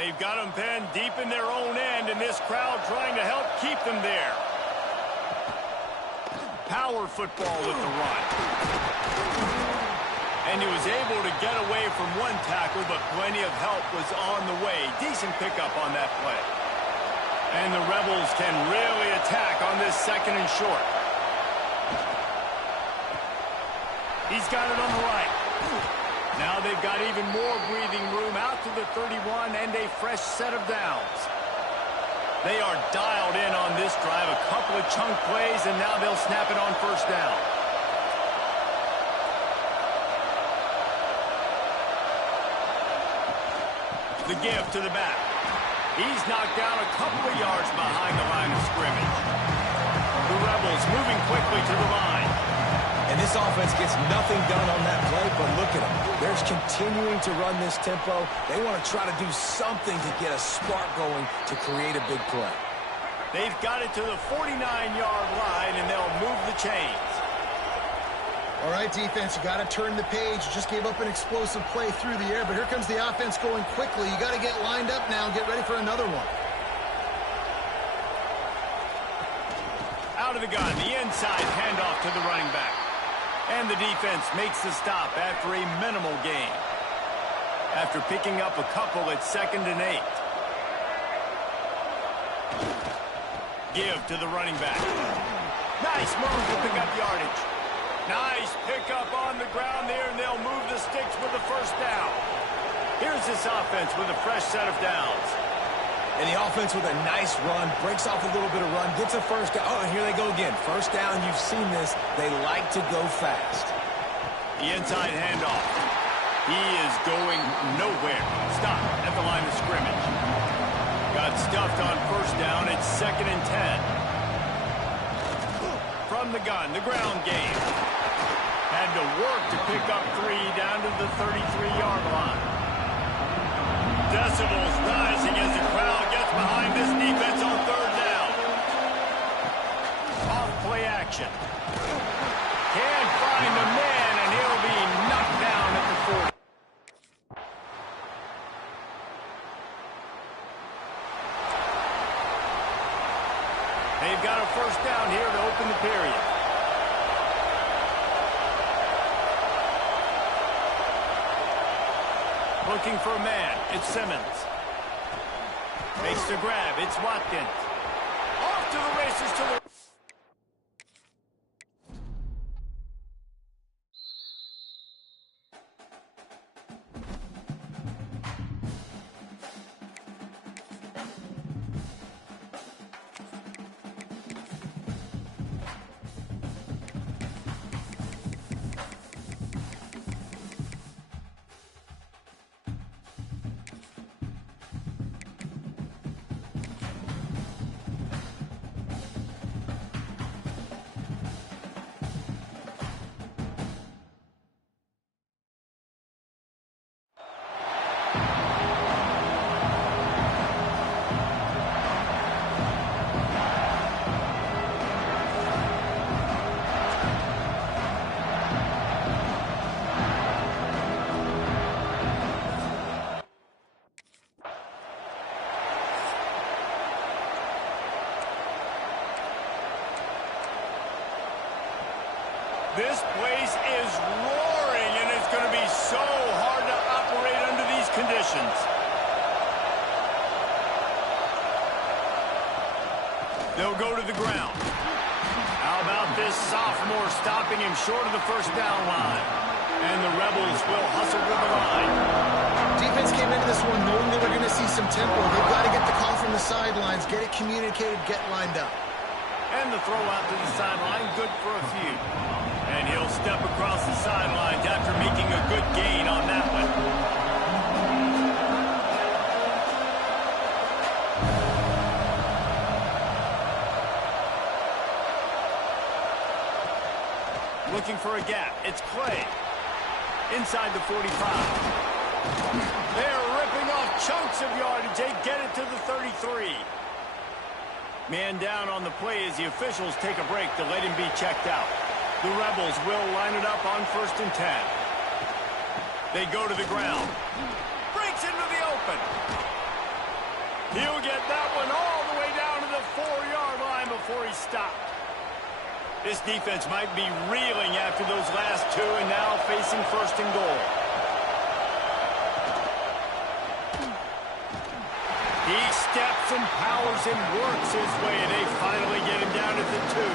They've got them pinned deep in their own end, and this crowd trying to help keep them there. Power football with the run. And he was able to get away from one tackle, but plenty of help was on the way. Decent pickup on that play. And the Rebels can really attack on this 2nd and short. He's got it on the right. Now they've got even more breathing room out to the 31 and a fresh set of downs. They are dialed in on this drive. A couple of chunk plays, and now they'll snap it on 1st down. The give to the back. He's knocked down a couple of yards behind the line of scrimmage. The Rebels moving quickly to the line. And this offense gets nothing done on that play, but look at them. They're continuing to run this tempo. They want to try to do something to get a spark going to create a big play. They've got it to the 49-yard line, and they'll move the chains. All right, defense, you got to turn the page. You just gave up an explosive play through the air, but here comes the offense going quickly. You got to get lined up now and get ready for another one. Out of the gun, the inside handoff to the running back. And the defense makes the stop after a minimal gain. After picking up a couple at 2nd and 8. Give to the running back. Nice move to pick up yardage. Nice pickup on the ground there, and they'll move the sticks with the 1st down. Here's this offense with a fresh set of downs. And the offense with a nice run, breaks off a little bit of run, gets a 1st down. Oh, and here they go again. 1st down, you've seen this. They like to go fast. The inside handoff. He is going nowhere. Stop at the line of scrimmage. Got stuffed on 1st down. It's 2nd and 10. From the gun, the ground game. Had to work to pick up 3 down to the 33-yard line. Decibels rising as the crowd gets behind this defense on 3rd down. Off play action. Can't find the man, and he'll be knocked down at the 40. They've got a 1st down here to open the period. Looking for a man. It's Simmons. Makes the grab. It's Watkins. Off to the races to the... This place is roaring, and it's going to be so hard to operate under these conditions. They'll go to the ground. How about this sophomore stopping him short of the 1st down line? And the Rebels will hustle with the line. Defense came into this one knowing they were going to see some tempo. They've got to get the call from the sidelines, get it communicated, get lined up. And the throw out to the sideline, good for a few. And he'll step across the sidelines after making a good gain on that one. Looking for a gap. It's Clay. Inside the 45. They're ripping off chunks of yardage. They get it to the 33. Man down on the play as the officials take a break to let him be checked out. The Rebels will line it up on 1st and 10. They go to the ground. Breaks into the open. He'll get that one all the way down to the 4-yard line before he stopped. This defense might be reeling after those last two and now facing first and goal. He steps and powers and works his way, and they finally get him down at the 2.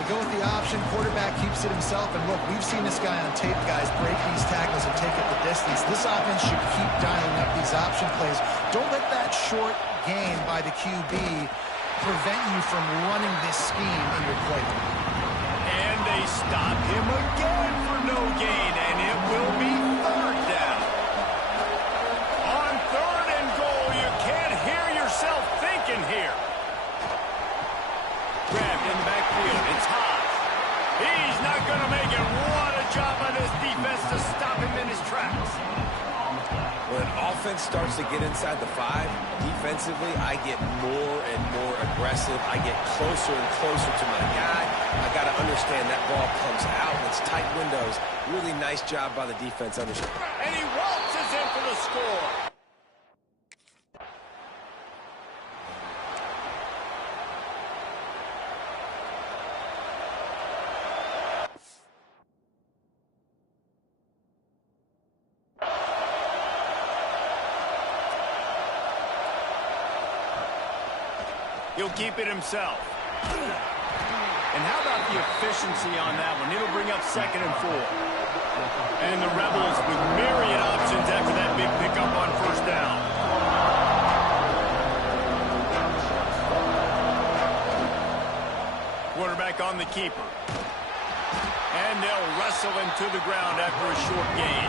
They go with the option. Quarterback keeps it himself. And look, we've seen this guy on tape, guys, break these tackles and take it the distance. This offense should keep dialing up these option plays. Don't let that short gain by the QB prevent you from running this scheme in your playbook. And they stop him again for no gain, and it will be third down. On third and goal, you can't hear yourself thinking here. Grabbed in the backfield. It's Haas. He's not going to make it. What a job by this defense to stop him in his tracks. When an offense starts to get inside the 5, defensively, I get more and more aggressive. I get closer and closer to my guy. I got to understand that ball comes out and it's tight windows. Really nice job by the defense understanding. And he waltzes in for the score. He'll keep it himself. And how about the efficiency on that one? It'll bring up 2nd and 4. And the Rebels with myriad options after that big pickup on first down. Quarterback on the keeper. And they'll wrestle him to the ground after a short gain.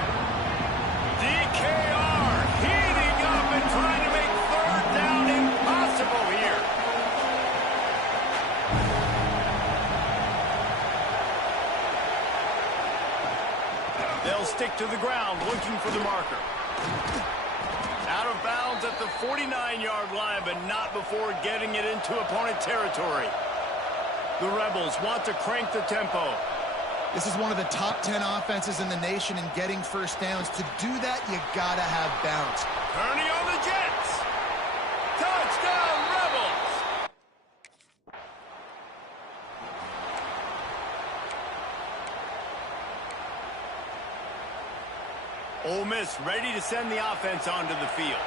DKR heating up and trying to make third down impossible here. They'll stick to the ground, looking for the marker. Out of bounds at the 49-yard line, but not before getting it into opponent territory. The Rebels want to crank the tempo. This is one of the top 10 offenses in the nation in getting first downs. To do that, you gotta have bounce. Turning on the Jets. Touchdown, Rebels! Ole Miss ready to send the offense onto the field.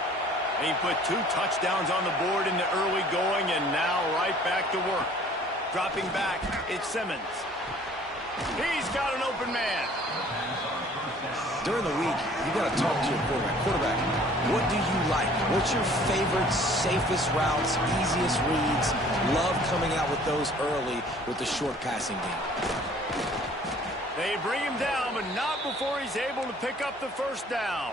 They put 2 touchdowns on the board in the early going, and now right back to work. Dropping back, it's Simmons. He's got an open man. During the week, you got to talk to your quarterback. Quarterback, what do you like? What's your favorite, safest routes, easiest reads? Love coming out with those early with the short passing game. They bring him down, but not before he's able to pick up the first down.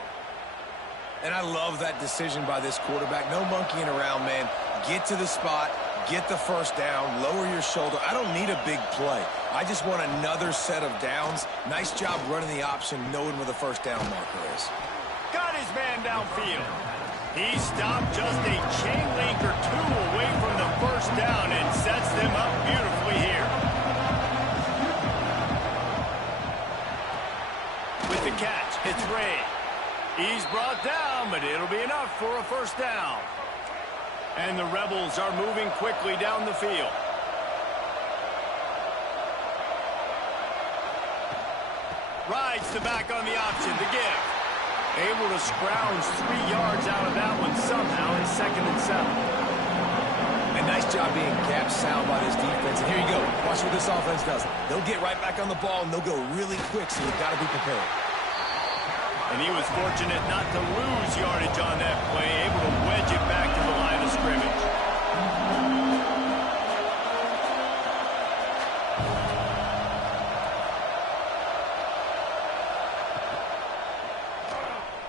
And I love that decision by this quarterback. No monkeying around, man. Get to the spot, get the first down, lower your shoulder. I don't need a big play. I just want another set of downs. Nice job running the option, knowing where the first down marker is. Got his man downfield. He stopped just a chain link or 2 away from the first down and sets them up beautifully here. With the catch, it's Ray. He's brought down, but it'll be enough for a first down. And the Rebels are moving quickly down the field. Rides the back on the option to give. Able to scrounge 3 yards out of that one somehow in 2nd and 7. And nice job being gap sound by this defense. And here you go. Watch what this offense does. They'll get right back on the ball, and they'll go really quick, so you've got to be prepared. And he was fortunate not to lose yardage on that play, able to wedge it back to the line of scrimmage.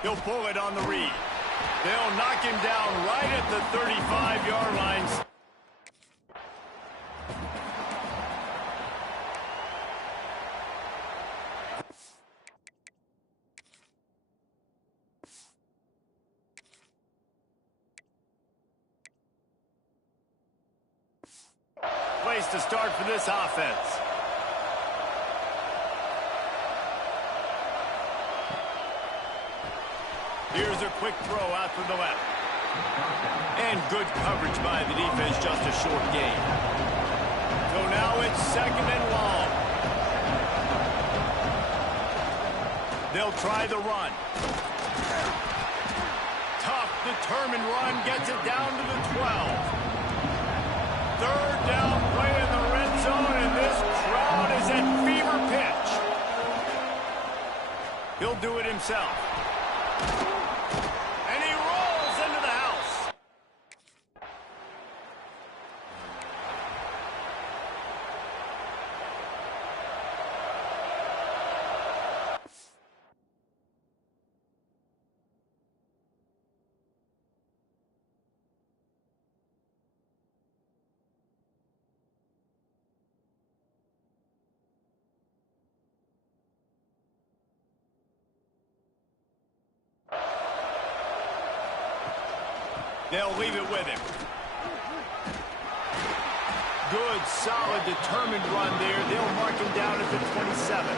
He'll pull it on the read. They'll knock him down right at the 35-yard line. Place to start for this offense. Here's a quick throw out to the left. And good coverage by the defense, just a short gain. So now it's second and long. They'll try the run. Tough, determined run gets it down to the 12. Third down play in the red zone, and this crowd is at fever pitch. He'll do it himself. And he rolls into the house. They'll leave it with him. Good, solid, determined run there. They'll mark him down at the 27.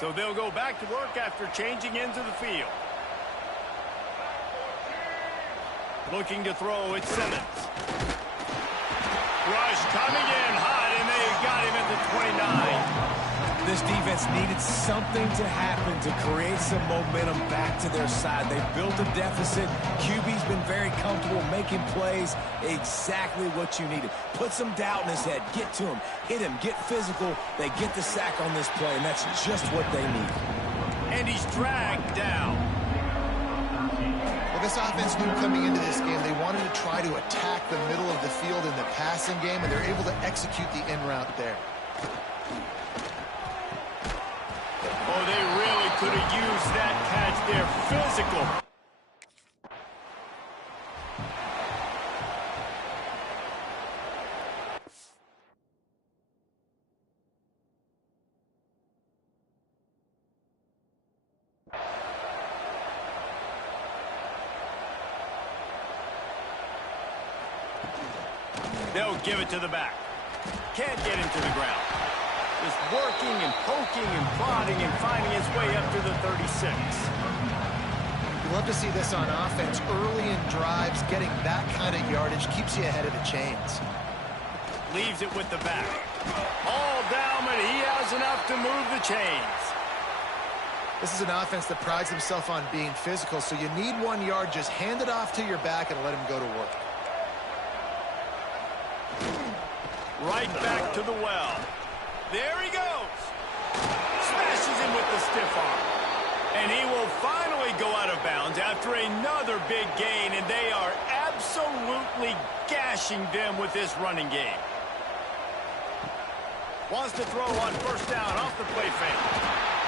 So they'll go back to work after changing into the field. Looking to throw, it's Simmons. Rush coming in hot, and they got him at the 29. This defense needed something to happen to create some momentum back to their side. They built a deficit. QB's been very comfortable making plays. Exactly what you needed. Put some doubt in his head. Get to him. Hit him. Get physical. They get the sack on this play, and that's just what they need. And he's dragged down. Well, this offense knew coming into this game they wanted to try to attack the middle of the field in the passing game, and they're able to execute the in route there. Oh, they really could have used that catch there. Physical. They'll give it to the back. Can't get him to the ground. Just working and poking and prodding and finding his way up to the 36. You love to see this on offense. Early in drives, getting that kind of yardage keeps you ahead of the chains. Leaves it with the back. All down, but he has enough to move the chains. This is an offense that prides himself on being physical, so you need 1 yard. Just hand it off to your back and let him go to work. Right back to the well. There he goes. Smashes him with the stiff arm. And he will finally go out of bounds after another big gain, and they are absolutely gashing them with this running game. Wants to throw on first down off the play fake.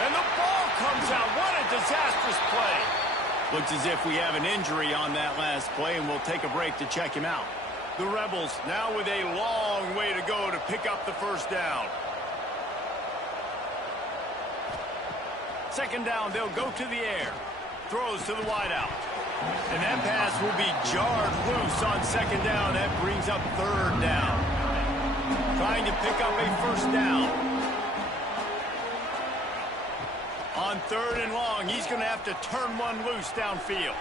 And the ball comes out. What a disastrous play. Looks as if we have an injury on that last play, and we'll take a break to check him out. The Rebels now with a long way to go to pick up the first down. Second down, they'll go to the air. Throws to the wideout. And that pass will be jarred loose on second down. That brings up third down. Trying to pick up a first down. On third and long, he's going to have to turn one loose downfield.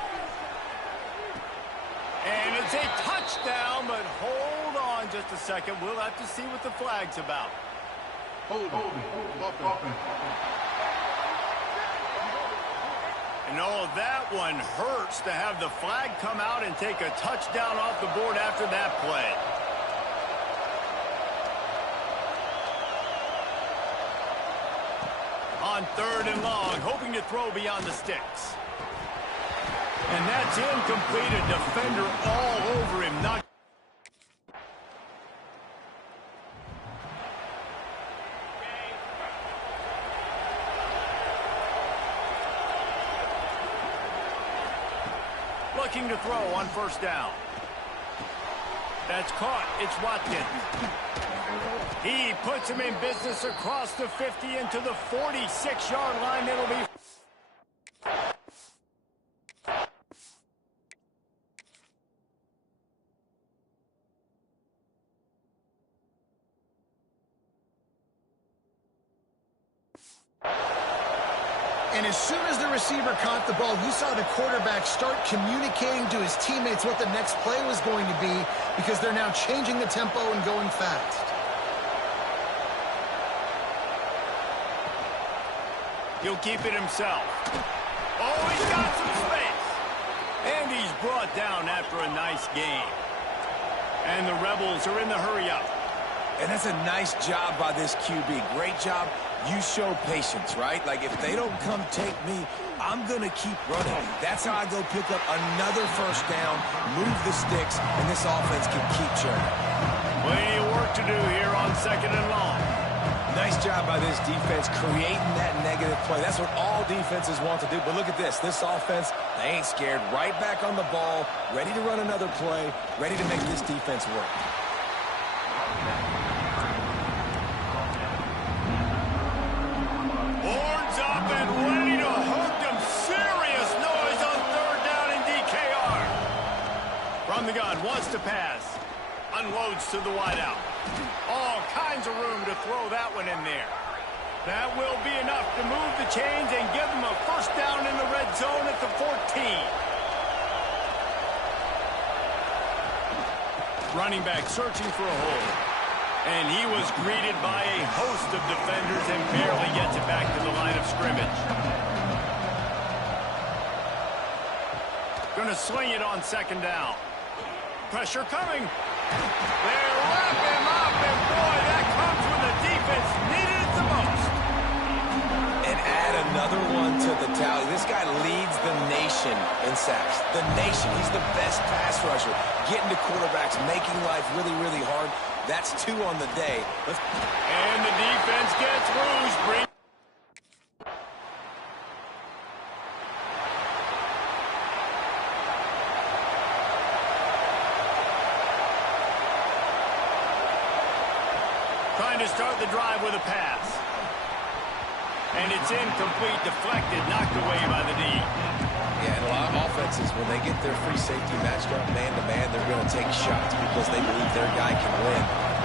And it's a touchdown, but hold on just a second. We'll have to see what the flag's about. Hold on. And oh, that one hurts to have the flag come out and take a touchdown off the board after that play. On third and long, hoping to throw beyond the sticks. And that's incomplete. A defender all over him. Not looking to throw on first down. That's caught. It's Watkins. He puts him in business across the 50 into the 46-yard line. It'll be And as soon as the receiver caught the ball, you saw the quarterback start communicating to his teammates what the next play was going to be because they're now changing the tempo and going fast. He'll keep it himself. Oh, he's got some space. And he's brought down after a nice game. And the Rebels are in the hurry-up. And that's a nice job by this QB. Great job. You show patience, right? Like, if they don't come take me, I'm going to keep running. That's how I go pick up another first down, move the sticks, and this offense can keep churning. Plenty of work to do here on 2nd and long. Nice job by this defense creating that negative play. That's what all defenses want to do. But look at this. This offense, they ain't scared. Right back on the ball, ready to run another play, ready to make this defense work. Horns up and ready to hook them. Serious noise on 3rd down in DKR. From the gun, wants to pass. Unloads to the wideout. All kinds of room to throw that one in there. That will be enough to move the chains and give them a first down in the red zone at the 14. Running back searching for a hole. And he was greeted by a host of defenders and barely gets it back to the line of scrimmage. Gonna swing it on 2nd down. Pressure coming. They wrap him up, and boy, that comes when the defense needed it the most. And add another one to the tally. This guy leads the nation in sacks. The nation. He's the best pass rusher. Getting to quarterbacks, making life really, really hard. That's 2 on the day. And the defense gets loose. Trying to start the drive with a pass. And it's incomplete, deflected, knocked away by the D. Yeah, and a lot of offenses, when they get their free safety matched up man-to-man, they're going to take shots because they believe their guy can win.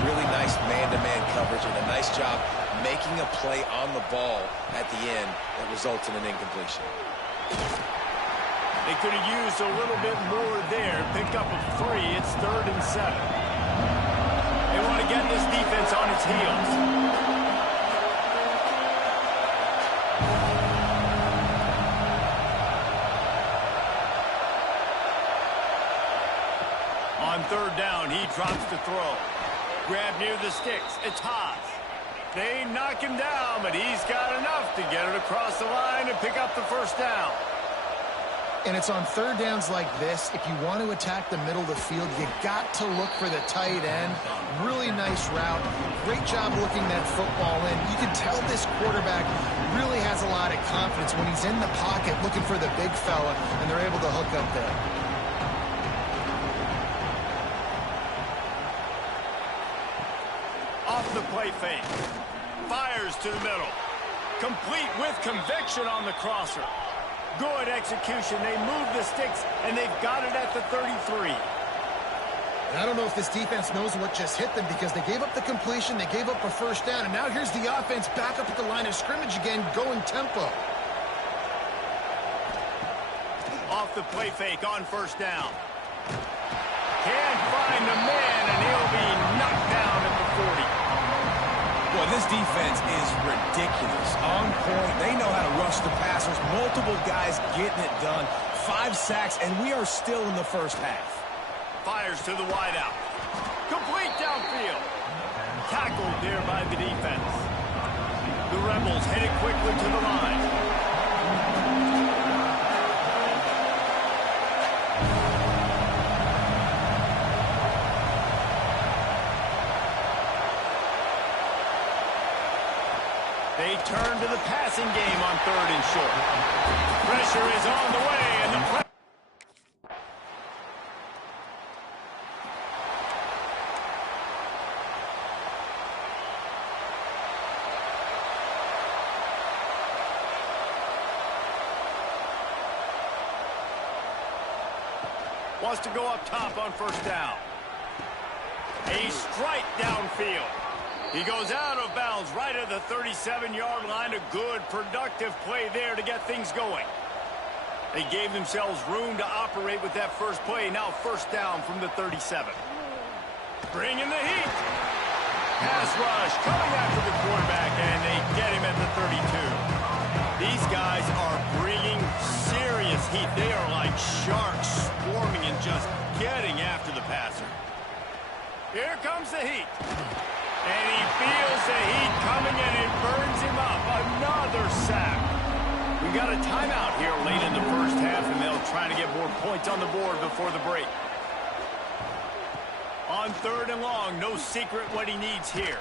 Really nice man-to-man coverage and a nice job making a play on the ball at the end that results in an incompletion. They could have used a little bit more there. Pick up a 3. It's 3rd and 7. They want to get this defense on its heels. On 3rd down, he drops the throw. Grab near the sticks. It's Haas. They knock him down, but he's got enough to get it across the line and pick up the first down. And it's on 3rd downs like this. If you want to attack the middle of the field, you got to look for the tight end. Really nice route. Great job looking that football in. You can tell this quarterback really has a lot of confidence when he's in the pocket looking for the big fella, and they're able to hook up there. Off the play fake. Fires to the middle. Complete with conviction on the crosser. Good execution. They move the sticks, and they've got it at the 33. And I don't know if this defense knows what just hit them because they gave up the completion, they gave up a first down, and now here's the offense back up at the line of scrimmage again, going tempo. Off the play fake on 1st down. Can't find the man, and he'll be knocked down at the 40. Boy, this defense is ridiculous. On point. They know how to rush the passers. Multiple guys getting it done. 5 sacks, and we are still in the first half. Fires to the wideout. Complete downfield. Tackled there by the defense. The Rebels headed quickly to the line. They turn to the passing game on 3rd and short. Pressure is on the way, and the wants to go up top on 1st down. A strike downfield. He goes out of bounds right at the 37-yard line. A good, productive play there to get things going. They gave themselves room to operate with that first play. Now first down from the 37. Bring in the heat. Pass rush coming after the quarterback, and they get him at the 32. These guys are bringing serious heat. They are like sharks swarming and just getting after the passer. Here comes the heat. And he feels the heat coming, and it burns him up. Another sack. We got a timeout here late in the first half, and they'll try to get more points on the board before the break. On 3rd and long, no secret what he needs here.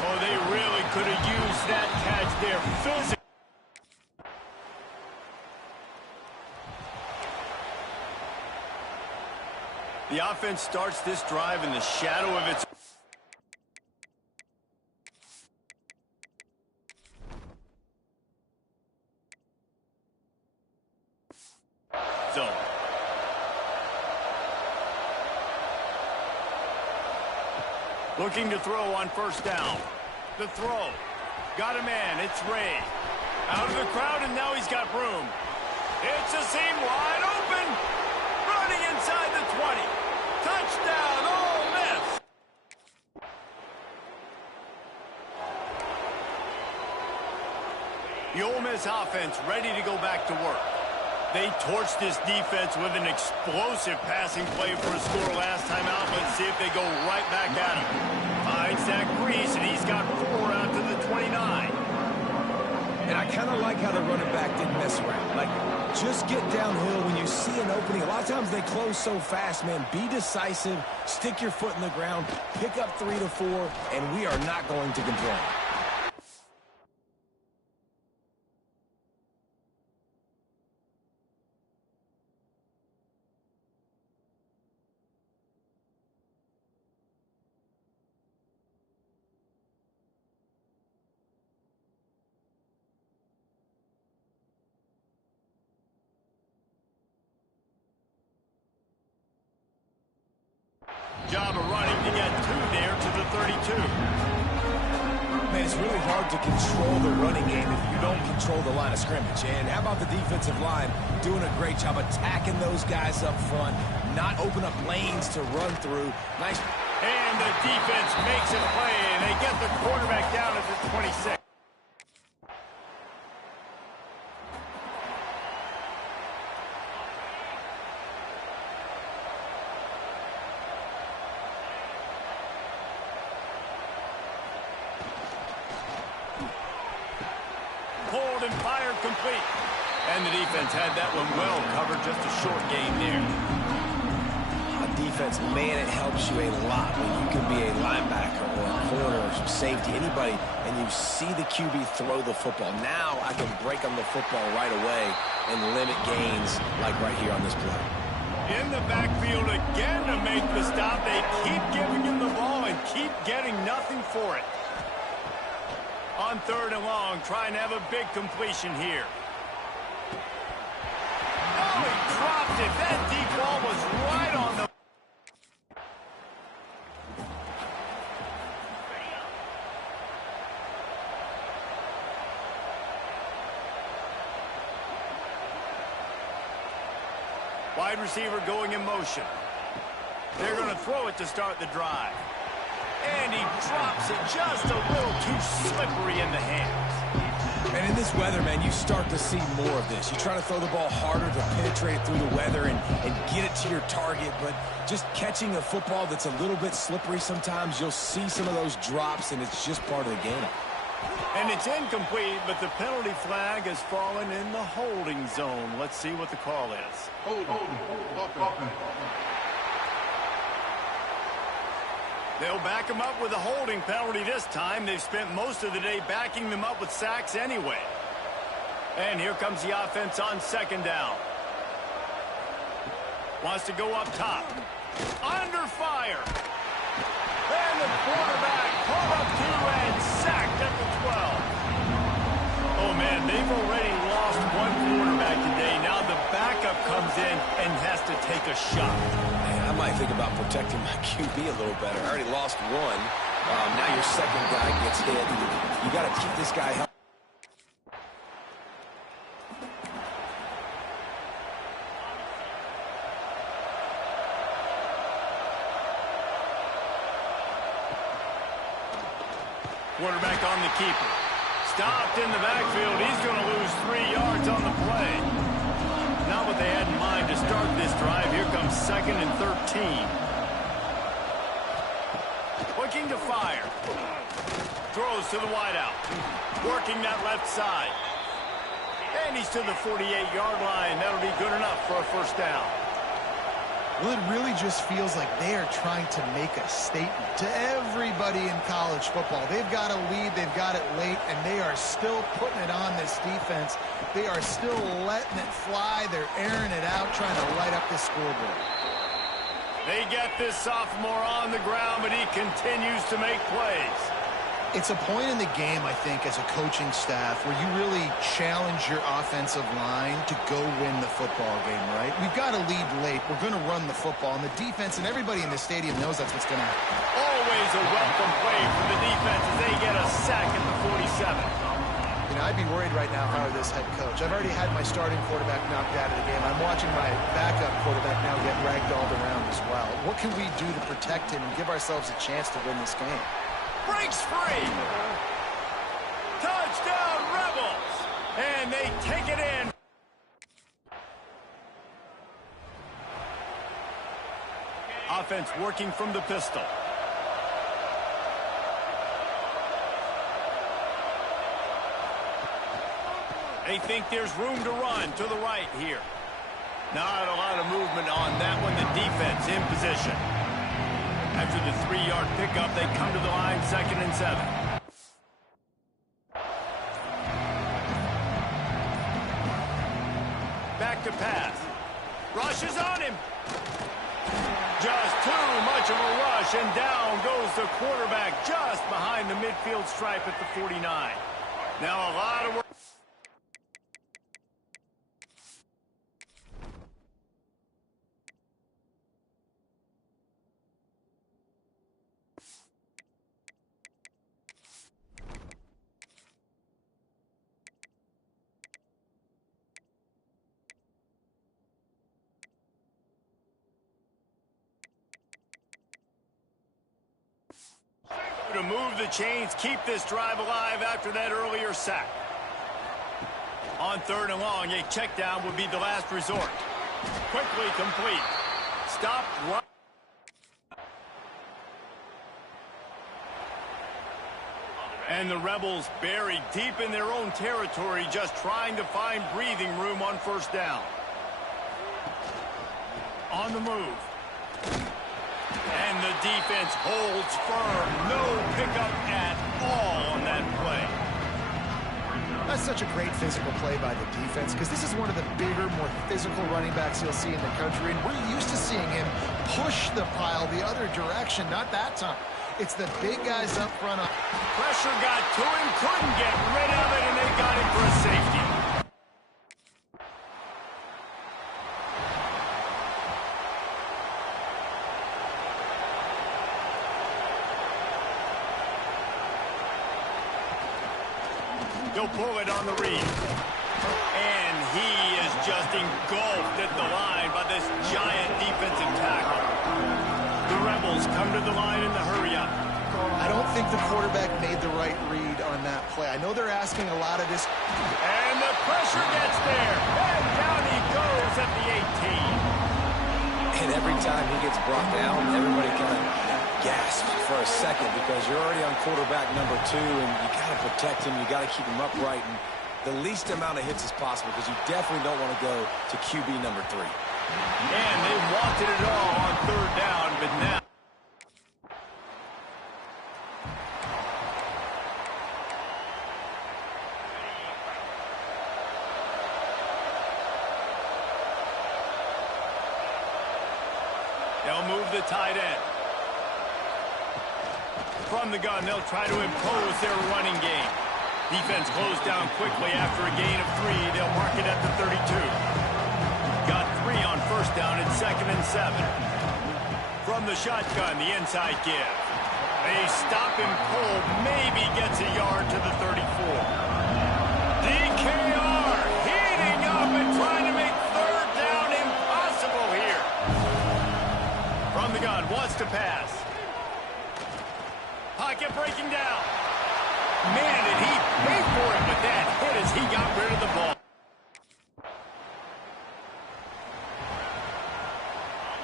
Oh, they really could have used that catch there physically. The offense starts this drive in the shadow of its zone. Looking to throw on first down. The throw. Got a man. It's Ray. Out of the crowd, and now he's got room. It's a seam wide open. Running inside the 20. Touchdown, Ole Miss. The Ole Miss offense ready to go back to work. They torched this defense with an explosive passing play for a score last time out. Let's see if they go right back at him. Finds that crease, and he's got 4 out to the 29. And I kind of like how the running back didn't mess around. Like, just get downhill when you see an opening. A lot of times they close so fast, man. Be decisive, stick your foot in the ground, pick up 3 to 4, and we are not going to complain. Job of running to get 2 there to the 32. Man, it's really hard to control the running game if you don't control the line of scrimmage. And how about the defensive line doing a great job attacking those guys up front, not open up lanes to run through. Nice. And the defense makes a play, and they get the quarterback down at the 26. Pulled and fired complete. And the defense had that one well covered. Just a short gain there. On defense, man, it helps you a lot when you can be a linebacker or a corner or some safety, anybody, and you see the QB throw the football. Now I can break on the football right away and limit gains like right here on this play. In the backfield again to make the stop. They keep giving him the ball and keep getting nothing for it. On 3rd and long, trying to have a big completion here. Oh, he dropped it. That deep ball was right on the... Wide receiver going in motion. They're going to throw it to start the drive. And he drops it just a little too slippery in the hands. And in this weather, man, you start to see more of this. You try to throw the ball harder to penetrate through the weather and get it to your target, but just catching a football that's a little bit slippery sometimes, you'll see some of those drops, and it's just part of the game. And it's incomplete, but the penalty flag has fallen in the holding zone. Let's see what the call is. Holding. They'll back him up with a holding penalty this time. They've spent most of the day backing them up with sacks anyway. And here comes the offense on 2nd down. Wants to go up top. Under fire. And the quarterback pulled up 2 and sacked at the 12. Oh, man, they've already lost one quarterback today. Now the backup comes in and has to take a shot. Man, I might think about protecting my QB a little better. I already lost one. Now your second guy gets hit. You got to keep this guy healthy. Quarterback on the keeper. Stopped in the backfield. He's going to lose 3 yards on the play. Not what they had in mind to start this drive. Here comes 2nd and 13. Looking to fire. Throws to the wideout. Working that left side. And he's to the 48-yard line. That'll be good enough for a first down. Well, it really just feels like they are trying to make a statement to everybody in college football. They've got a lead, they've got it late, and they are still putting it on this defense. They are still letting it fly. They're airing it out, trying to light up the scoreboard. They get this sophomore on the ground, but he continues to make plays. It's a point in the game, I think, as a coaching staff where you really challenge your offensive line to go win the football game, right? We've got to lead late. We're going to run the football, and the defense and everybody in the stadium knows that's what's going to happen. Always a welcome play for the defense as they get a sack at the 47. You know, I'd be worried right now if I were this head coach. I've already had my starting quarterback knocked out of the game. I'm watching my backup quarterback now get ragdolled around as well. What can we do to protect him and give ourselves a chance to win this game? Breaks free. Touchdown, Rebels. And they take it in. Offense working from the pistol. They think there's room to run to the right here. Not a lot of movement on that one. The defense in position. After the 3-yard pickup, they come to the line, 2nd and 7. Back to pass. Rush is on him. Just too much of a rush, and down goes the quarterback just behind the midfield stripe at the 49. Now a lot of work. To move the chains, keep this drive alive after that earlier sack. On 3rd and long, a check down would be the last resort. Quickly complete. Stop right. And the Rebels buried deep in their own territory, just trying to find breathing room on 1st down. On the move. And the defense holds firm. No pickup at all on that play. That's such a great physical play by the defense because this is one of the bigger, more physical running backs you'll see in the country, and we're used to seeing him push the pile the other direction. Not that time. It's the big guys up front. Pressure got to him, couldn't get rid of it, and they got him for a safety. He'll pull it on the read. And he is just engulfed at the line by this giant defensive tackle. The Rebels come to the line in the hurry-up. I don't think the quarterback made the right read on that play. I know they're asking a lot of this. And the pressure gets there. And down he goes at the 18. And every time he gets brought down, everybody kind of gasps for a second because you're already on quarterback number 2, and you got to protect him. You got to keep him upright and the least amount of hits as possible because you definitely don't want to go to QB number 3. And they wanted it all on 3rd down, but now. They'll move the tight end. From the gun, they'll try to impose their running game. Defense closed down quickly after a gain of 3. They'll mark it at the 32. Got 3 on 1st down. It's 2nd and 7. From the shotgun, the inside give. A stop and pull maybe gets a yard to the 34. DKR heating up and trying to make third down impossible here. From the gun, wants to pass. Pocket breaking down. Man, did he pay for it with that hit as he got rid of the ball.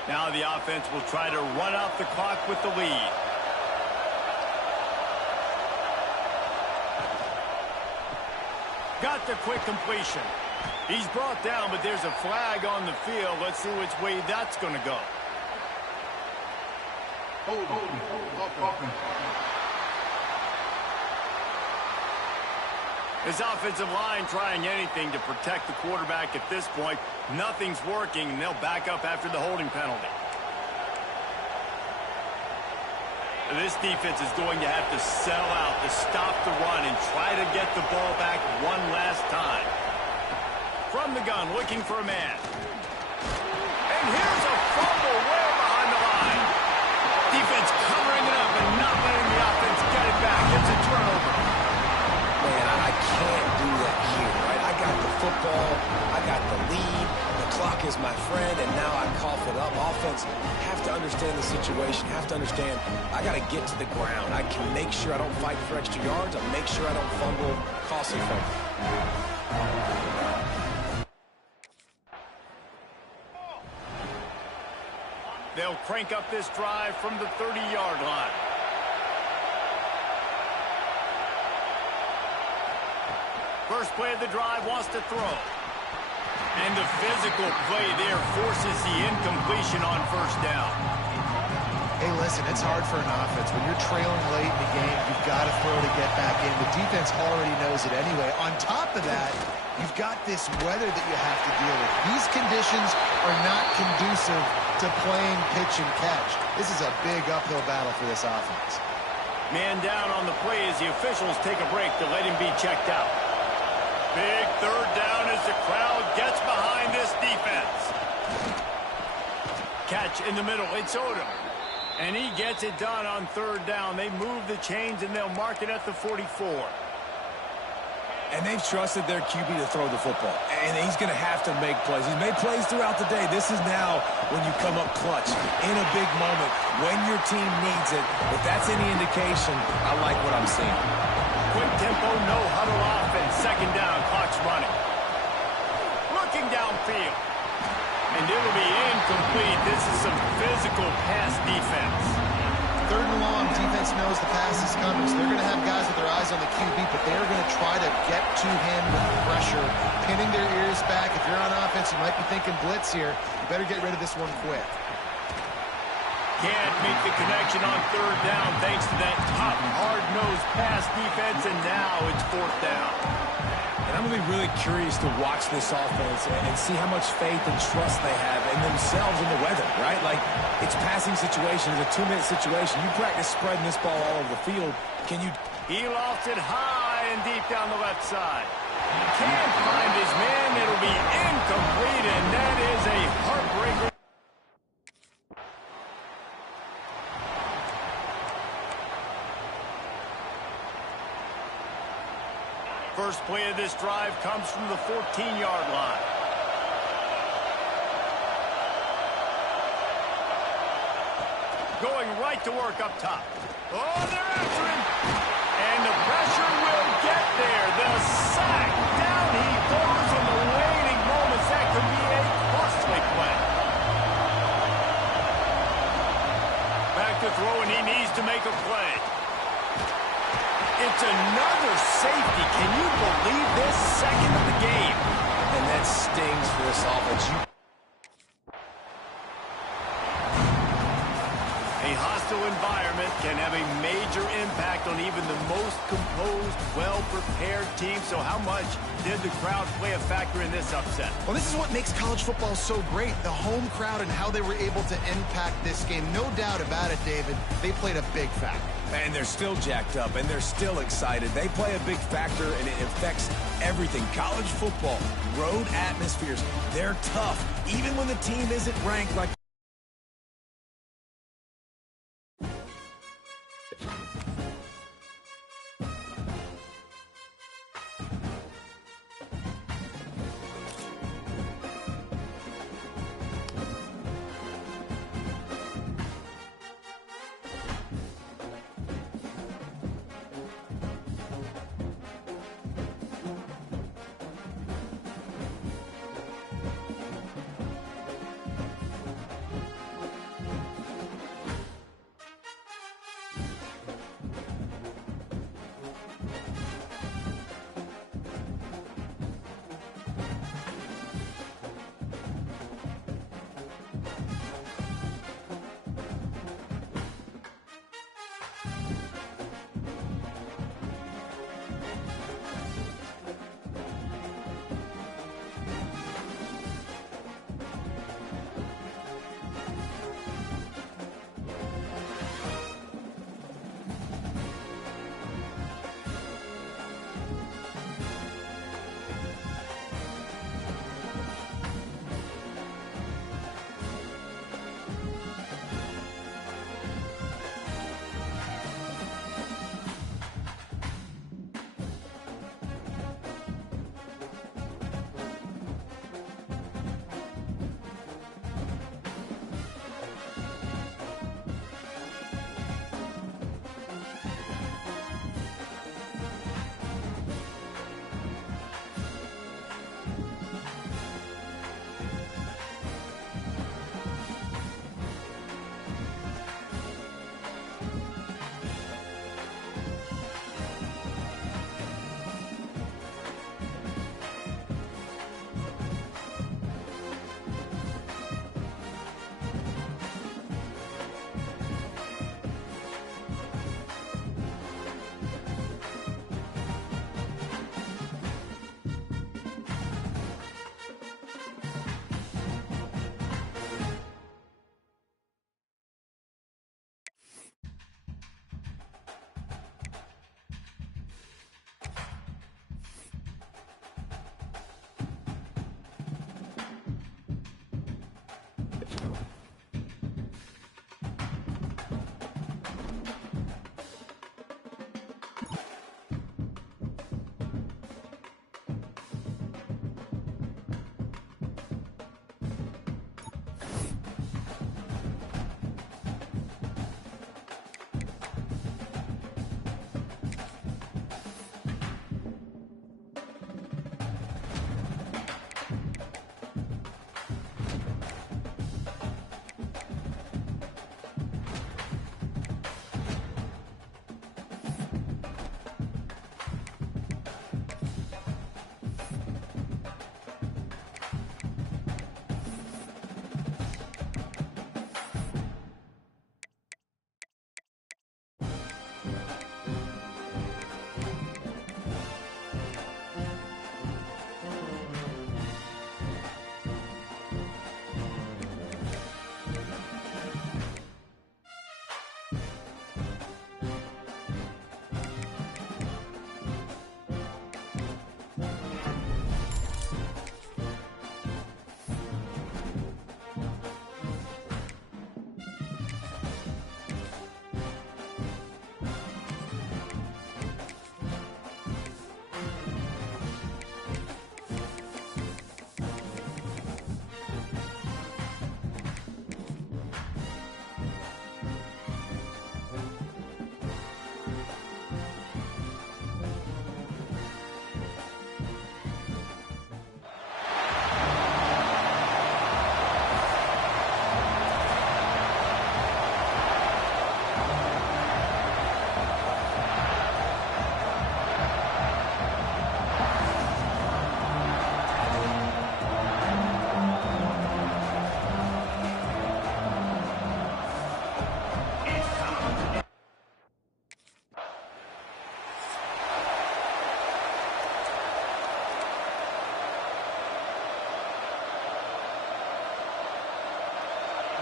Now the offense will try to run out the clock with the lead. Got the quick completion. He's brought down, but there's a flag on the field. Let's see which way that's going to go. Offense. His offensive line trying anything to protect the quarterback at this point. Nothing's working, and they'll back up after the holding penalty. This defense is going to have to sell out to stop the run and try to get the ball back one last time. From the gun, looking for a man. And here's a fumble way behind the line. Defense covering it up and not letting the offense get it back. It's a turnover. Man, I can't do that here, right? I got the football, I got the lead, the clock is my friend, and now I cough it up. Offense, have to understand the situation, have to understand I got to get to the ground. I can make sure I don't fight for extra yards, I'll make sure I don't fumble, costly fumble. They'll crank up this drive from the 30-yard line. First play of the drive, wants to throw. And the physical play there forces the incompletion on first down. Hey, listen, it's hard for an offense. When you're trailing late in the game, you've got to throw to get back in. The defense already knows it anyway. On top of that, you've got this weather that you have to deal with. These conditions are not conducive to playing pitch and catch. This is a big uphill battle for this offense. Man down on the play as the officials take a break to let him be checked out. Big third down as the crowd gets behind this defense. Catch in the middle. It's Odom. And he gets it done on third down. They move the chains, and they'll mark it at the 44. And they've trusted their QB to throw the football. And he's going to have to make plays. He's made plays throughout the day. This is now when you come up clutch in a big moment when your team needs it. If that's any indication, I like what I'm seeing. Quick tempo, no huddle offense. Second down, clock's running. Looking downfield. And it'll be incomplete. This is some physical pass defense. Third and long, defense knows the pass is coming, so they're going to have guys with their eyes on the QB, but they're going to try to get to him with the pressure, pinning their ears back. If you're on offense, you might be thinking blitz here. You better get rid of this one quick. Can't make the connection on third down thanks to that top hard-nosed pass defense, and now it's fourth down. And I'm going to be really curious to watch this offense and see how much faith and trust they have in themselves and the weather, right? Like, it's passing situation, it's a 2-minute situation. You practice spreading this ball all over the field. Can you... He lofts it high and deep down the left side. Can't find his man. It'll be incomplete, and that is a heartbreaker. First play of this drive comes from the 14-yard line. Going right to work up top. Oh, they're after him. And the pressure will get there. The sack. Down he goes in the waning moments. That could be a costly play. Back to throw, and he needs to make a play. It's another safety. Can you believe this? Second of the game. And that stings for this offense. A hostile environment can have a major impact on even the most composed, well-prepared team. So how much did the crowd play a factor in this upset? Well, this is what makes college football so great, the home crowd and how they were able to impact this game. No doubt about it, David. They played a big factor. And they're still jacked up, and they're still excited. They play a big factor, and it affects everything. College football, road atmospheres, they're tough, even when the team isn't ranked like...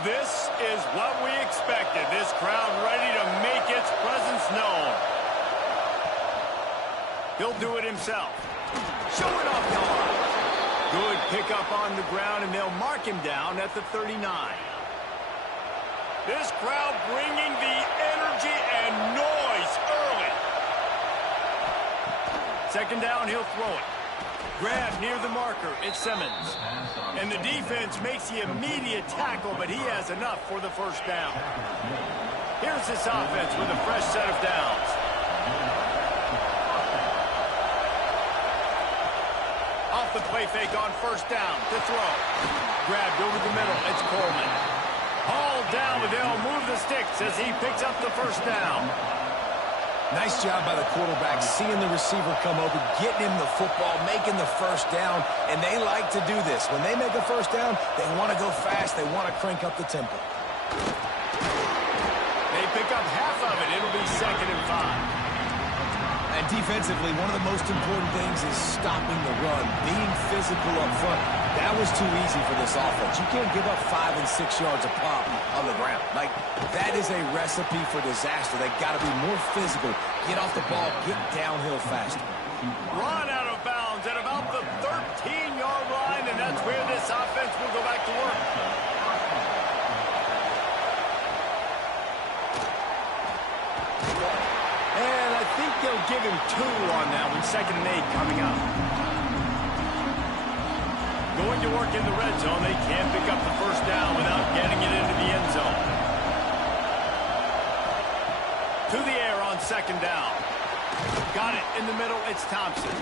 This is what we expected. This crowd ready to make its presence known. He'll do it himself. Showing off the line. Good pickup on the ground, and they'll mark him down at the 39. This crowd bringing the energy and noise early. Second down, he'll throw it. Grab near the marker, it's Simmons. And the defense makes the immediate tackle, but he has enough for the first down. Here's this offense with a fresh set of downs. Off the play fake on first down to throw. Grabbed over the middle, it's Coleman. Hauled down, but they'll move the sticks as he picks up the first down. Nice job by the quarterback, seeing the receiver come open, getting him the football, making the first down, and they like to do this. When they make a first down, they want to go fast, they want to crank up the tempo. They pick up half of it. It'll be 2nd and 5. And defensively, one of the most important things is stopping the run, being physical up front. That was too easy for this offense. You can't give up 5 and 6 yards a pop on the ground. Like, that is a recipe for disaster. They got to be more physical, get off the ball, get downhill faster. Run out of bounds at about the 13-yard line, and that's where this offense will go back to work. And I think they'll give him 2 on that one. 2nd and 8 coming up. Going to work in the red zone. They can't pick up the first down without getting it into the end zone. To the air on 2nd down. Got it in the middle. It's Thompson.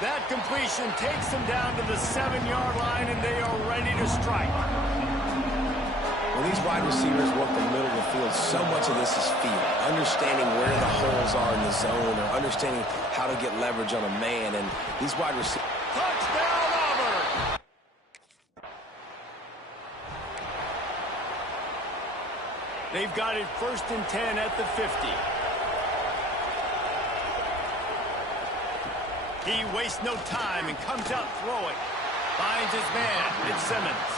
That completion takes them down to the 7-yard line, and they are ready to strike. When these wide receivers work the middle of the field, so much of this is feel. Understanding where the holes are in the zone, or understanding how to get leverage on a man. And these wide receivers... Touchdown, Auburn! They've got it 1st and 10 at the 50. He wastes no time and comes out throwing. Finds his man. It's Simmons.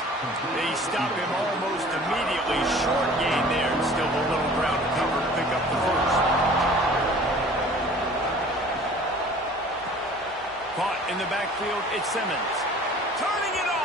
They stop him almost immediately. Short gain there, and still a little ground to cover to pick up the first. Caught in the backfield, it's Simmons. Turning it on!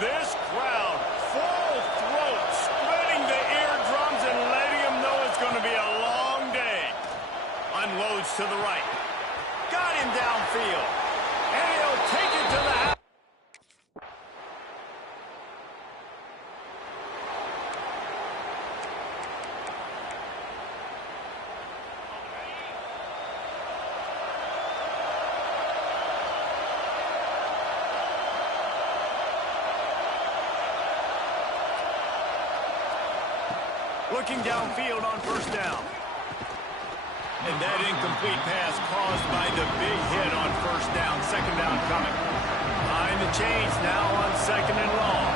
This crowd, full throat, splitting the eardrums and letting them know it's going to be a long day. Unloads to the right. Got him downfield. And he'll take it to the house. Looking downfield on first down. And that incomplete pass caused by the big hit on first down. 2nd down coming. Behind the chains now on 2nd and long.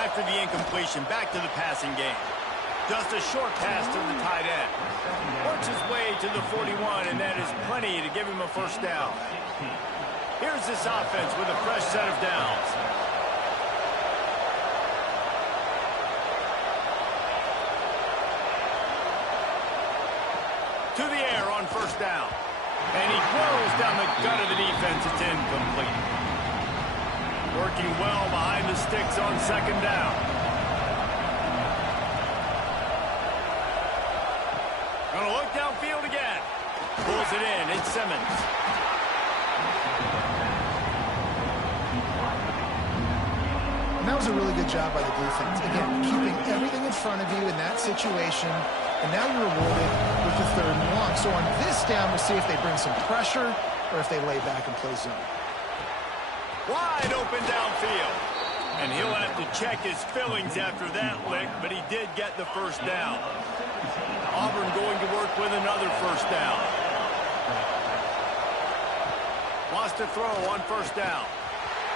After the incompletion, back to the passing game. Just a short pass to the tight end. Works his way to the 41, and that is plenty to give him a first down. Here's this offense with a fresh set of downs. To the air on first down. And he throws down the gut of the defense. It's incomplete. Working well behind the sticks on second down. Gonna look downfield again. Pulls it in. It's Simmons. And that was a really good job by the defense. Again, keeping everything in front of you in that situation. And now you're rewarded with the 3rd and 1. So on this down, we'll see if they bring some pressure or if they lay back and play zone. Wide open downfield. And he'll have to check his fillings after that lick, but he did get the first down. Auburn going to work with another first down. Wants to throw on first down.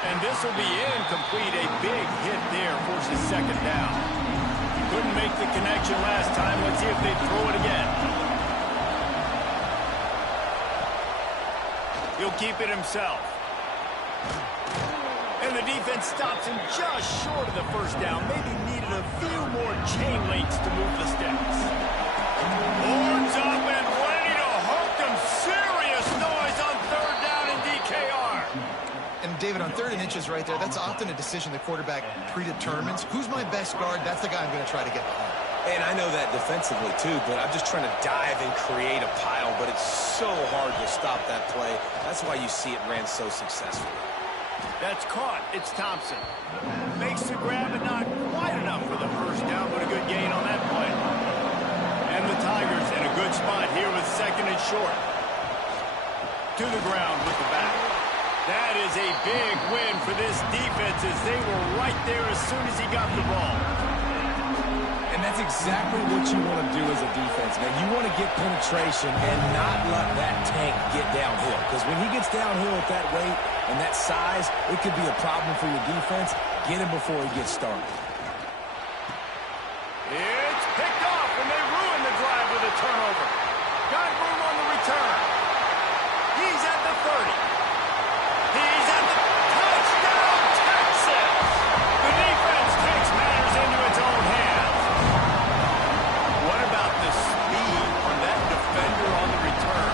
And this will be incomplete. A big hit there forces second down. Couldn't make the connection last time. Let's see if they throw it again. He'll keep it himself. And the defense stops him just short of the first down. Maybe needed a few more chain links to move the sticks. Horns up and ready to hook them. Serious noise on 3rd down in DKR. And David, on 3rd and inches right there, that's often a decision the quarterback predetermines. Who's my best guard? That's the guy I'm going to try to get behind. And I know that defensively, too, but I'm just trying to dive and create a pile, but it's so hard to stop that play. That's why you see it ran so successfully. That's caught. It's Thompson. Makes the grab and not quite enough for the first down, but a good gain on that play. And the Tigers in a good spot here with 2nd and short. To the ground with the back. That is a big win for this defense as they were right there as soon as he got the ball. And that's exactly what you want to do as a defense, man. You want to get penetration and not let that tank get downhill. Because when he gets downhill at that rate and that size, it could be a problem for your defense. Get him before he gets started. It's picked off, and they ruin the drive with a turnover. Got room on the return. He's at the 30. He's at the touchdown, Texas! The defense takes matters into its own hands. What about the speed on that defender on the return?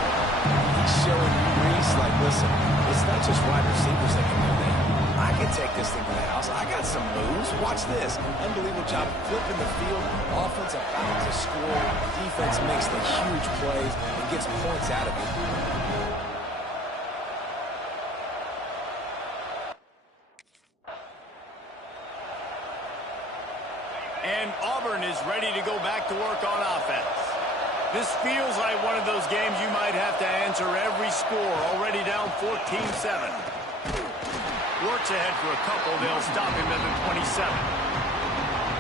He's showing you, Reese, like, listen, it's not just wide receivers that can do that. I can take this thing to the house. I got some moves. Watch this. Unbelievable job flipping the field. Offense about to score. Defense makes the huge plays and gets points out of it. And Auburn is ready to go back to work on offense. This feels like one of those games you might have to answer every score. Already down 14-7. Works ahead for a couple. They'll stop him at the 27.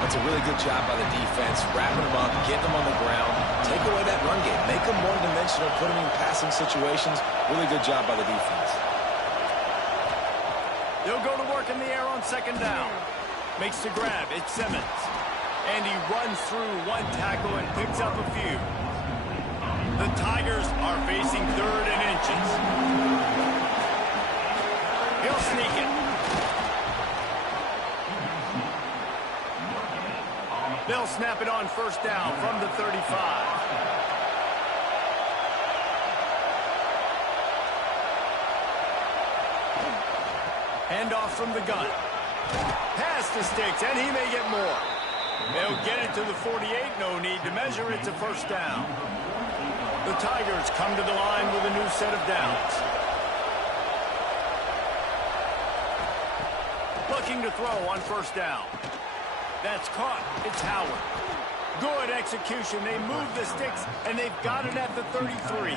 That's a really good job by the defense. Wrapping them up, getting them on the ground. Take away that run game. Make them one-dimensional. Put them in passing situations. Really good job by the defense. They'll go to work in the air on 2nd down. Makes the grab. It's Simmons. And he runs through one tackle and picks up a few. The Tigers are facing 3rd and inches. He'll sneak it. They'll snap it on first down from the 35. Handoff from the gun. Past the sticks, and he may get more. They'll get it to the 48. No need to measure. It's a first down. The Tigers come to the line with a new set of downs. Looking to throw on first down. That's caught. It's Howard. Good execution. They move the sticks, and they've got it at the 33.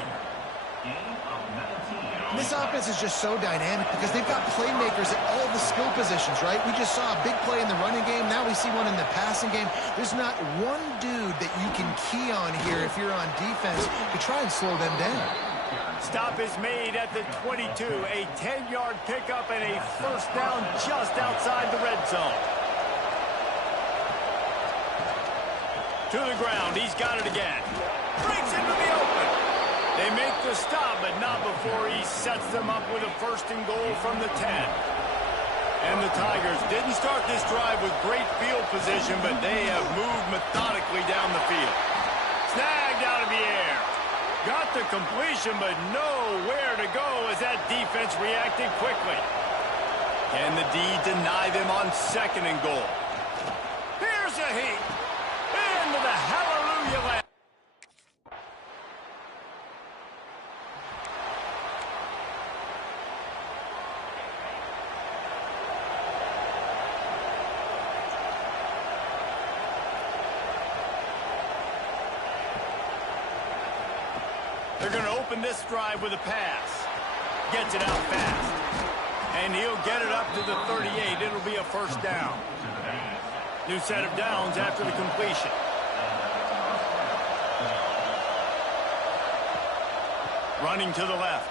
This offense is just so dynamic because they've got playmakers at all the skill positions, right? We just saw a big play in the running game. Now we see one in the passing game. There's not one dude that you can key on here if you're on defense to try and slow them down. Stop is made at the 22. A 10-yard pickup and a first down just outside the red zone. To the ground. He's got it again. Breaks into the open. They They make the stop, but not before he sets them up with a first and goal from the 10. And the Tigers didn't start this drive with great field position, but they have moved methodically down the field. Snagged out of the air. Got the completion, but nowhere to go as that defense reacted quickly. Can the D deny them on second and goal? Here's a heat. Into the hallelujah land. They're going to open this drive with a pass. Gets it out fast. And he'll get it up to the 38. It'll be a first down. New set of downs after the completion. Running to the left.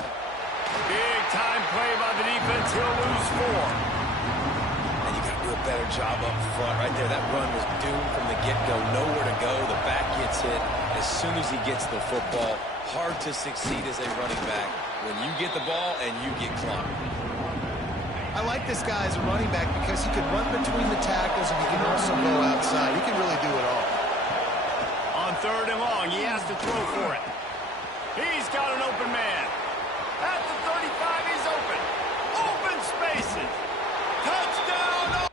Big time play by the defense. He'll lose 4. And you got to do a better job up front right there. That run was doomed from the get-go. Nowhere to go. The back gets hit as soon as he gets the football. Hard to succeed as a running back when you get the ball and you get clocked. I like this guy as a running back because he can run between the tackles and he can also go outside. He can really do it all. On third and long, he has to throw for it. He's got an open man. At the 35, he's open. Open spaces. Touchdown.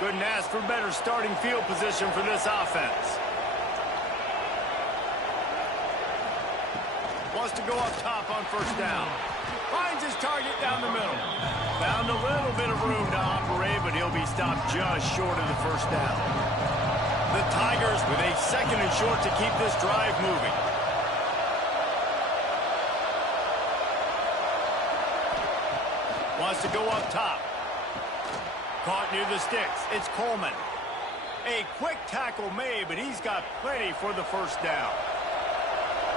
Couldn't ask for better starting field position for this offense. Wants to go up top on first down. Finds his target down the middle. Found a little bit of room to operate, but he'll be stopped just short of the first down. The Tigers with a second and short to keep this drive moving. Wants to go up top. Caught near the sticks. It's Coleman. A quick tackle made, but he's got plenty for the first down.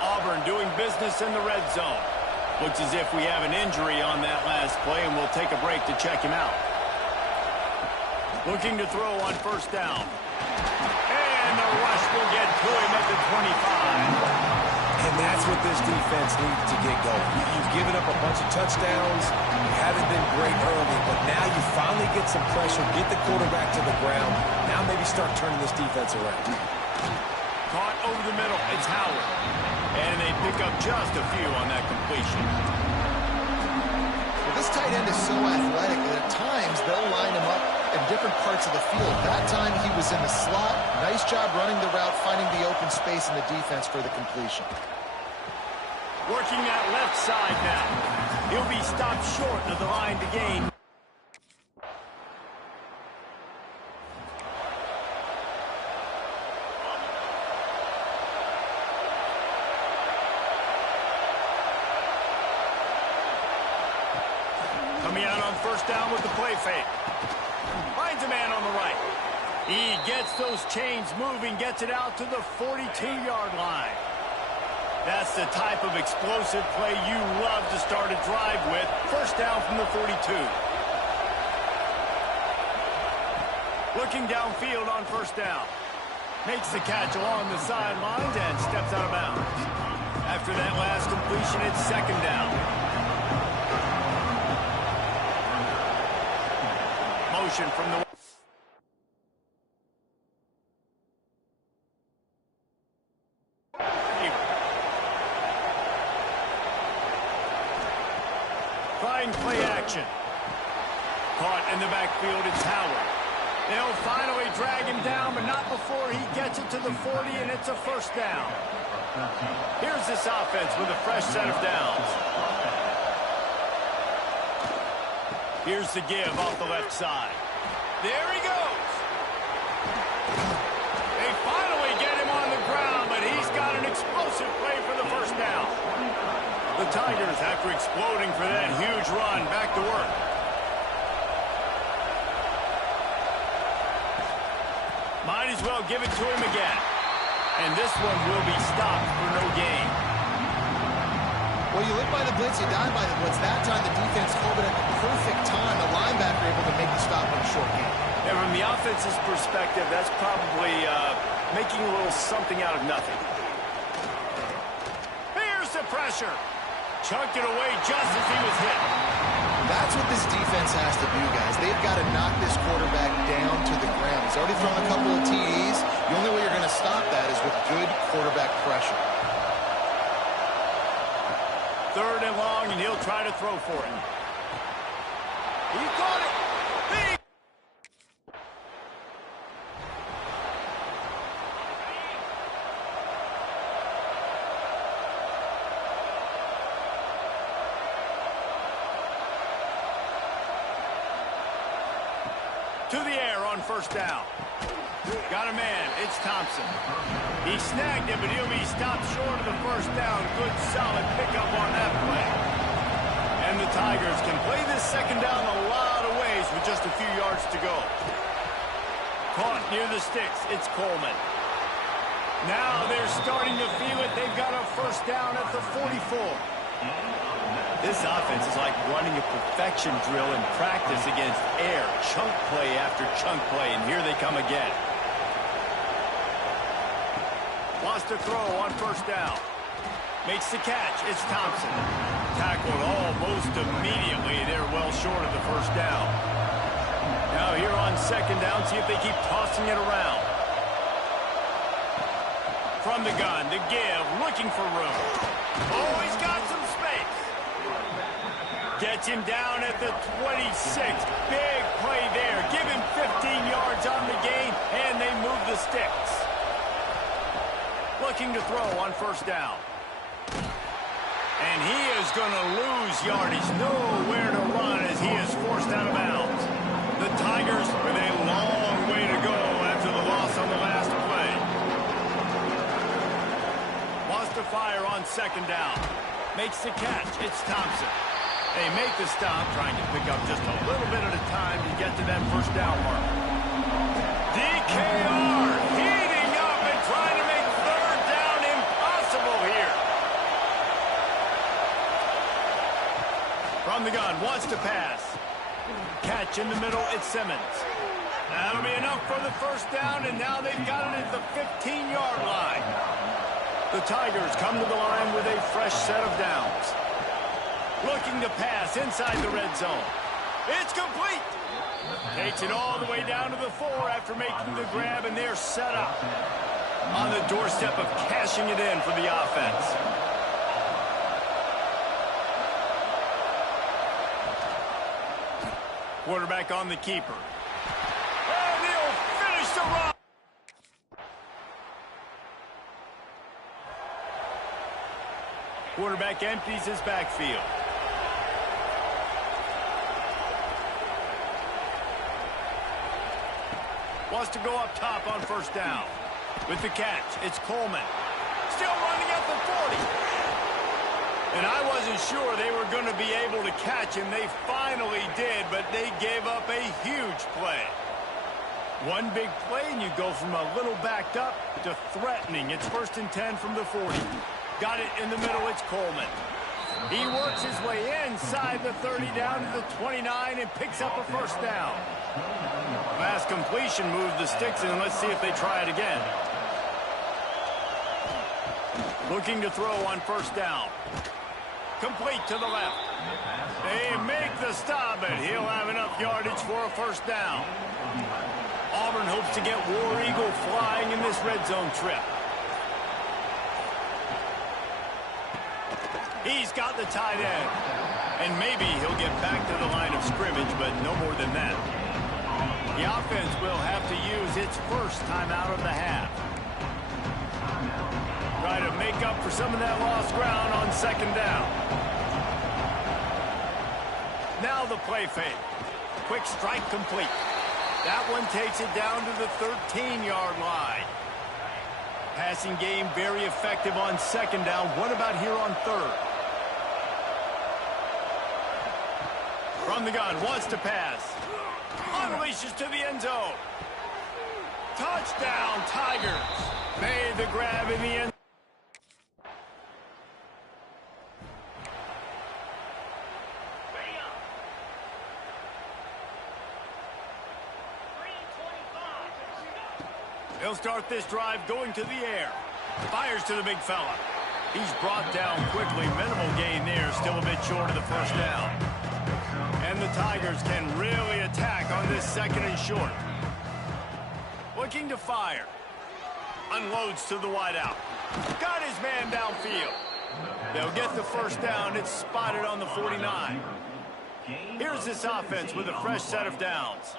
Auburn doing business in the red zone. Looks as if we have an injury on that last play, and we'll take a break to check him out. Looking to throw on first down. And the rush will get to him at the 25. And that's what this defense needs to get going. You've given up a bunch of touchdowns. You haven't been great early, but now you finally get some pressure, get the quarterback to the ground. Now maybe start turning this defense around. Caught over the middle. It's Howard. And they pick up just a few on that completion. Well, this tight end is so athletic that at times they'll line him up in different parts of the field. That time he was in the slot. Nice job running the route, finding the open space in the defense for the completion. Working that left side now. He'll be stopped short of the line to gain. Coming out on first down with the play fake. Finds a man on the right. He gets those chains moving, gets it out to the 42-yard line. That's the type of explosive play you love to start a drive with. First down from the 42. Looking downfield on first down. Makes the catch along the sidelines and steps out of bounds. After that last completion, it's second down. Motion from the... Trying play action. Caught in the backfield, it's Howard. They'll finally drag him down, but not before he gets it to the 40, and it's a first down. Here's this offense with a fresh set of downs. Here's the give off the left side. There he goes. They finally get him on the ground, but he's got an explosive play for the first down. The Tigers, after exploding for that huge run, back to work. Might as well give it to him again. And this one will be stopped for no gain. Well, you live by the blitz, you die by the blitz. That time the defense called it at the perfect time. The linebacker able to make the stop on a short game. And from the offense's perspective, that's probably making a little something out of nothing. Here's the pressure. Chucked it away just as he was hit. That's what this defense has to do, guys. They've got to knock this quarterback down to the ground. He's already thrown a couple of TDs. The only way you're going to stop that is with good quarterback pressure. 3rd and long, and he'll try to throw for it. He got it. To the air on 1st down. Got a man. It's Thompson. He snagged it, but he'll be stopped short of the 1st down. Good, solid pickup on that play. And the Tigers can play this 2nd down a lot of ways with just a few yards to go. Caught near the sticks. It's Coleman. Now they're starting to feel it. They've got a 1st down at the 44. This offense is like running a perfection drill in practice against air. Chunk play after chunk play, and here they come again. Lost a throw on 1st down. Makes the catch. It's Thompson. Tackled almost immediately. They're well short of the 1st down. Now here on 2nd down, see if they keep tossing it around. From the gun, to give, looking for room. Oh, he's got some space. Gets him down at the 26. Big play there. Give him 15 yards on the gain, and they move the sticks. Looking to throw on 1st down. And he is going to lose yardage. Nowhere to run as he is forced out of bounds. The Tigers with a long way to go after the loss on the last play. Lost to fire on 2nd down. Makes the catch. It's Thompson. They make the stop, trying to pick up just a little bit at a time to get to that 1st down mark. DKR heating up and trying to make 3rd down impossible here. From the gun, wants to pass. Catch in the middle, it's Simmons. That'll be enough for the 1st down, and now they've got it at the 15-yard line. The Tigers come to the line with a fresh set of downs. Looking to pass inside the red zone. It's complete. Takes it all the way down to the 4 after making the grab, and they're set up on the doorstep of cashing it in for the offense. Quarterback on the keeper. And he'll finish the run. Quarterback empties his backfield. Wants to go up top on 1st down. With the catch, it's Coleman. Still running at the 40. And I wasn't sure they were going to be able to catch him. They finally did, but they gave up a huge play. One big play, and you go from a little backed up to threatening. It's 1st and 10 from the 40. Got it in the middle, it's Coleman. He works his way inside the 30 down to the 29 and picks up a 1st down. Fast completion moves the sticks in, and let's see if they try it again. Looking to throw on 1st down. Complete to the left. They make the stop, and he'll have enough yardage for a 1st down. Auburn hopes to get War Eagle flying in this red zone trip. He's got the tight end. And maybe he'll get back to the line of scrimmage, but no more than that. The offense will have to use its 1st time out of the half. Try to make up for some of that lost ground on 2nd down. Now the play fake. Quick strike complete. That one takes it down to the 13-yard line. Passing game very effective on 2nd down. What about here on 3rd? From the gun, wants to pass. Unleashes to the end zone. Touchdown, Tigers. Made the grab in the end. They'll They'll start this drive going to the air. Fires to the big fella. He's brought down quickly. Minimal gain there. Still a bit short of the first down. And the Tigers can really attack on this second and short. Looking to fire. Unloads to the wideout. Got his man downfield. They'll get the first down. It's spotted on the 49. Here's this offense with a fresh set of downs.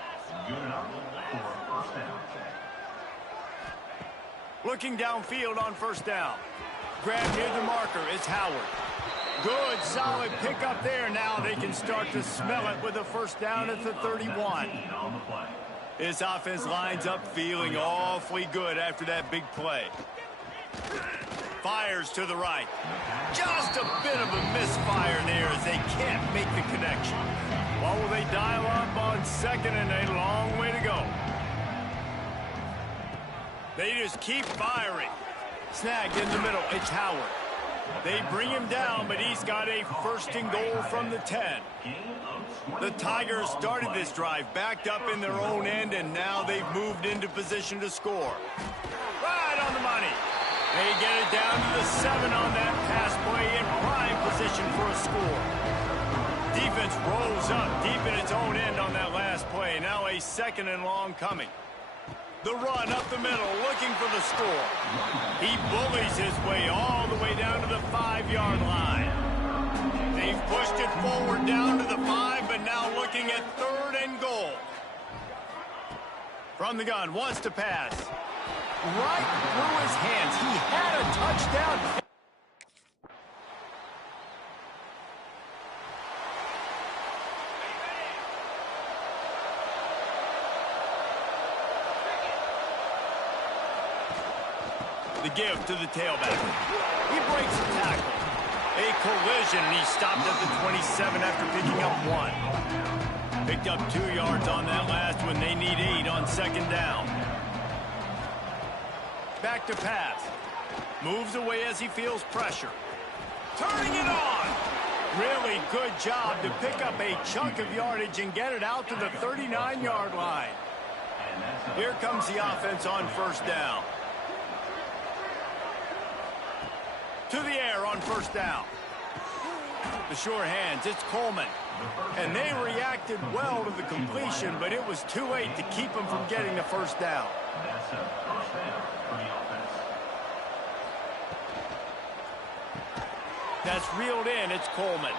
Looking downfield on first down. Grab near the marker. It's Howard. Good, solid pickup there. Now they can start to smell it with a first down at the 31. This offense lines up feeling awfully good after that big play. Fires to the right. Just a bit of a misfire there as they can't make the connection. What will they dial up on second and a long way to go? They just keep firing. Snagged in the middle. It's Howard. They bring him down, but he's got a first and goal from the 10. The Tigers started this drive backed up in their own end, and now they've moved into position to score. Right on the money. They get it down to the 7 on that pass play in prime position for a score. Defense rolls up deep in its own end on that last play. Now a second and long coming. The run up the middle, looking for the score. He bullies his way all the way down to the 5-yard line. They've pushed it forward down to the 5, but now looking at third and goal. From the gun, wants to pass. Right through his hands. He had a touchdown. The give to the tailback. He breaks the tackle. A collision, and he stopped at the 27 after picking up 1. Picked up 2 yards on that last one. They need 8 on second down. Back to pass. Moves away as he feels pressure. Turning it on. Really good job to pick up a chunk of yardage and get it out to the 39-yard line. Here comes the offense on first down. To the air on first down. The sure hands, it's Coleman. And they reacted well to the completion, but it was too late to keep them from getting the first down. That's reeled in, it's Coleman.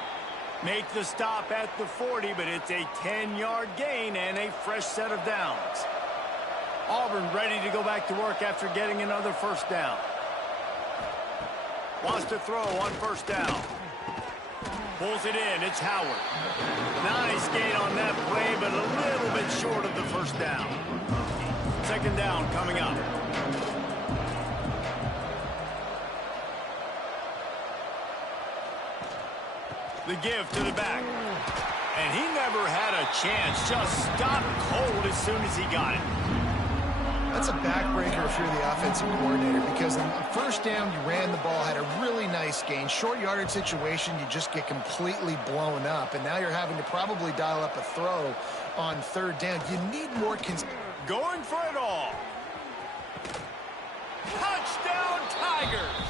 Make the stop at the 40, but it's a 10-yard gain and a fresh set of downs. Auburn ready to go back to work after getting another first down. Wants to throw on first down. Pulls it in. It's Howard. Nice gain on that play, but a little bit short of the first down. Second down coming up. The give to the back. And he never had a chance. Just stopped cold as soon as he got it. That's a backbreaker if you're the offensive coordinator, because on first down, you ran the ball, had a really nice gain. Short yardage situation, you just get completely blown up, and now you're having to probably dial up a throw on third down. You need more going for it all. Touchdown, Tigers!